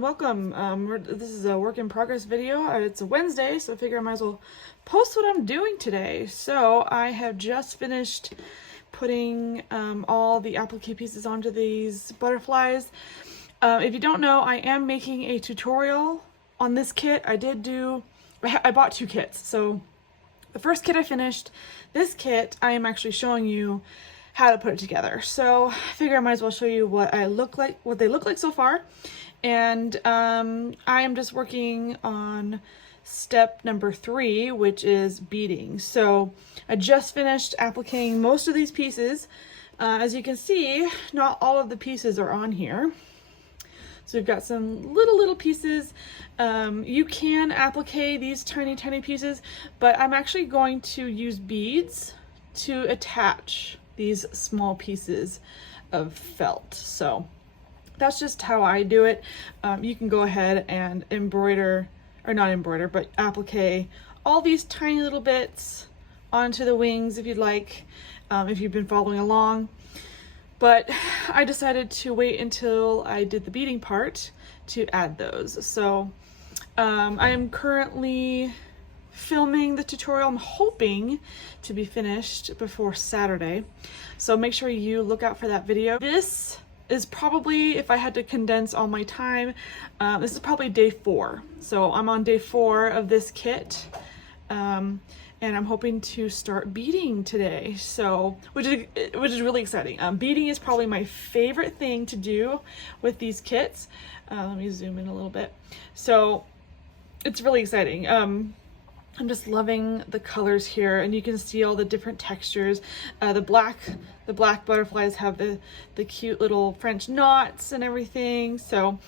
and welcome. This is a work in progress video. It's a Wednesday, so I figure I might as well post what I'm doing today. So I have just finished putting all the applique pieces onto these butterflies. If you don't know, I am making a tutorial on this kit. I bought two kits. So the first kit I finished. This kit, I am actually showing you how to put it together. So I figure I might as well show you what they look like so far. And I am just working on step number 3, which is beading. So I just finished appliquing most of these pieces. As you can see, not all of the pieces are on here. So we've got some little pieces. You can applique these tiny pieces, but I'm actually going to use beads to attach these small pieces of felt. So that's just how I do it. You can go ahead and but applique all these tiny little bits onto the wings if you'd like, if you've been following along. But I decided to wait until I did the beading part to add those. So I am currently filming the tutorial. I'm hoping to be finished before Saturday. So make sure you look out for that video. This is probably, if I had to condense all my time, this is probably day 4. So I'm on day 4 of this kit. And I'm hoping to start beading today, so which is really exciting. Beading is probably my favorite thing to do with these kits. Let me zoom in a little bit. So it's really exciting. I'm just loving the colors here, and you can see all the different textures. The black butterflies have the cute little French knots and everything. So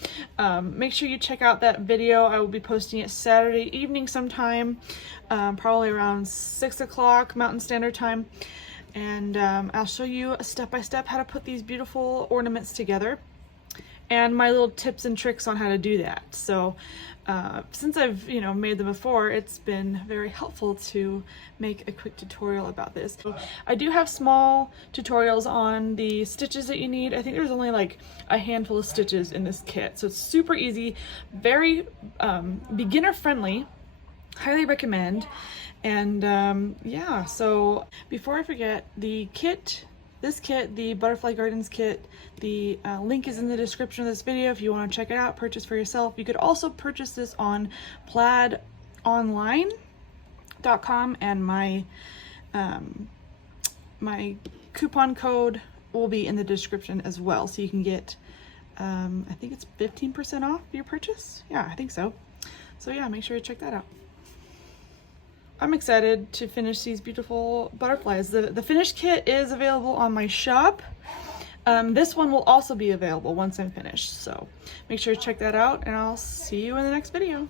make sure you check out that video. I will be posting it Saturday evening sometime, probably around 6 o'clock Mountain Standard Time. And I'll show you step by step how to put these beautiful ornaments together, and my little tips and tricks on how to do that. So since I've made them before, it's been very helpful to make a quick tutorial about this. So I do have small tutorials on the stitches that you need. I think there's only like a handful of stitches in this kit, so it's super easy, very beginner friendly. Highly recommend. And yeah, so before I forget, this kit, the Butterfly Gardens kit, the link is in the description of this video if you want to check it out, purchase for yourself. You could also purchase this on plaidonline.com, and my coupon code will be in the description as well, so you can get I think it's 15% off your purchase. Yeah, I think so. So yeah, make sure you check that out. I'm excited to finish these beautiful butterflies. The finished kit is available on my shop. This one will also be available once I'm finished. So make sure to check that out, and I'll see you in the next video.